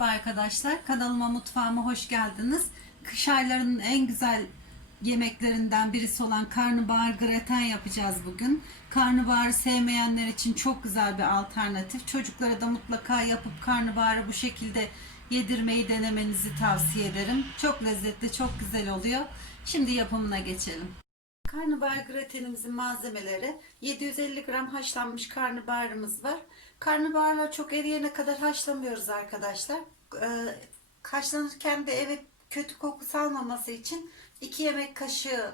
Merhaba arkadaşlar. Kanalıma mutfağıma hoş geldiniz. Kış aylarının en güzel yemeklerinden birisi olan karnabahar graten yapacağız bugün. Karnabaharı sevmeyenler için çok güzel bir alternatif. Çocuklara da mutlaka yapıp karnabaharı bu şekilde yedirmeyi denemenizi tavsiye ederim. Çok lezzetli, çok güzel oluyor. Şimdi yapımına geçelim. Karnabahar gratenimizin malzemeleri 750 gram haşlanmış karnabaharımız var. Karnabaharlar çok eriyene kadar haşlamıyoruz arkadaşlar. Ee, haşlanırken de eve kötü koku salmaması için 2 yemek kaşığı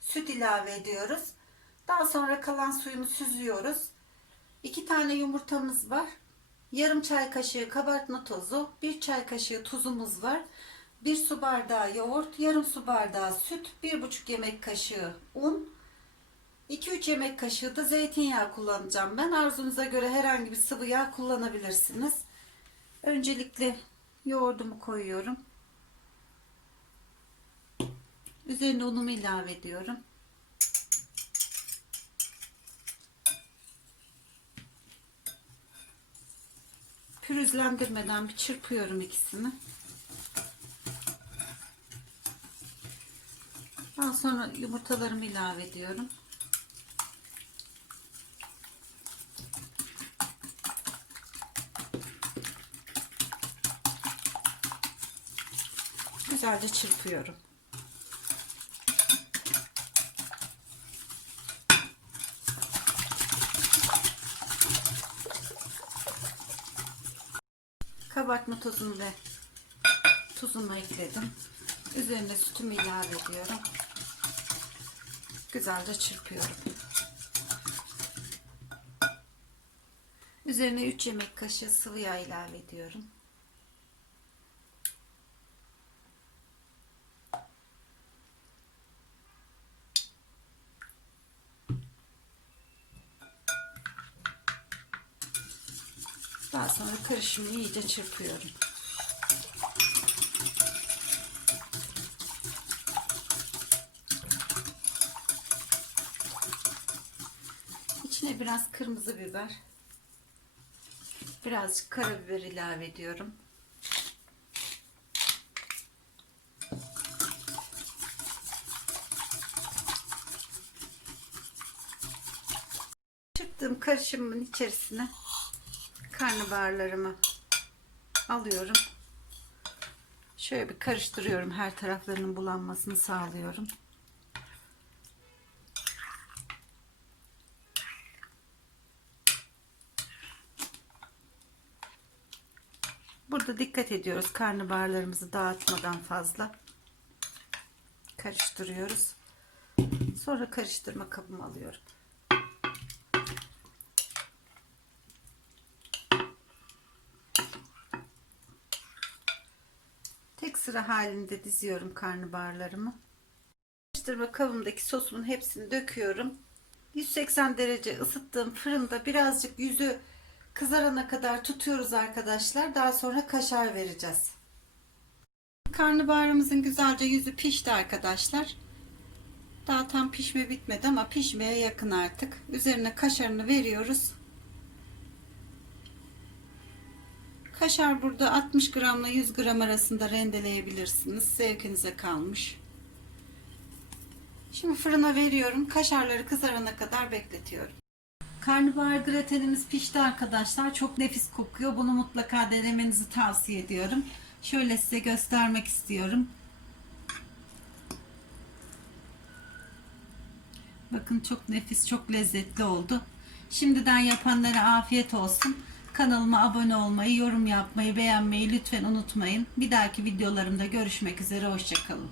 süt ilave ediyoruz. Daha sonra kalan suyunu süzüyoruz. 2 tane yumurtamız var. Yarım çay kaşığı kabartma tozu, 1 çay kaşığı tuzumuz var. 1 su bardağı yoğurt, yarım su bardağı süt, 1,5 yemek kaşığı un, 2-3 yemek kaşığı da zeytinyağı kullanacağım ben. Arzunuza göre herhangi bir sıvı yağ kullanabilirsiniz. Öncelikle yoğurdumu koyuyorum. Üzerine unumu ilave ediyorum. Pürüzlendirmeden bir çırpıyorum ikisini. Daha sonra yumurtalarımı ilave ediyorum. Güzelce çırpıyorum. Kabartma tozunu ve tuzumu ekledim. Üzerine sütümü ilave ediyorum. Güzelce çırpıyorum. Üzerine 3 yemek kaşığı sıvı yağ ilave ediyorum. Daha sonra karışımı iyice çırpıyorum. İçine biraz kırmızı biber, birazcık karabiber ilave ediyorum. Çırptığım karışımın içerisine karnabaharlarımı alıyorum. Şöyle bir karıştırıyorum. Her taraflarının bulanmasını sağlıyorum. Burada dikkat ediyoruz karnabaharlarımızı dağıtmadan fazla. Karıştırıyoruz. Sonra karıştırma kabıma alıyorum. Tek sıra halinde diziyorum karnabaharlarımı. Karıştırma kabımdaki sosumun hepsini döküyorum. 180 derece ısıttığım fırında birazcık yüzü kızarana kadar tutuyoruz arkadaşlar. Daha sonra kaşar vereceğiz. Karnabaharımızın güzelce yüzü pişti arkadaşlar. Daha tam pişme bitmedi ama pişmeye yakın artık. Üzerine kaşarını veriyoruz. Kaşar burada 60 gramla 100 gram arasında rendeleyebilirsiniz. Zevkinize kalmış. Şimdi fırına veriyorum. Kaşarları kızarana kadar bekletiyorum. Karnabahar gratenimiz pişti arkadaşlar. Çok nefis kokuyor. Bunu mutlaka denemenizi tavsiye ediyorum. Şöyle size göstermek istiyorum. Bakın çok nefis, çok lezzetli oldu. Şimdiden yapanlara afiyet olsun. Kanalıma abone olmayı, yorum yapmayı, beğenmeyi lütfen unutmayın. Bir dahaki videolarımda görüşmek üzere. Hoşçakalın.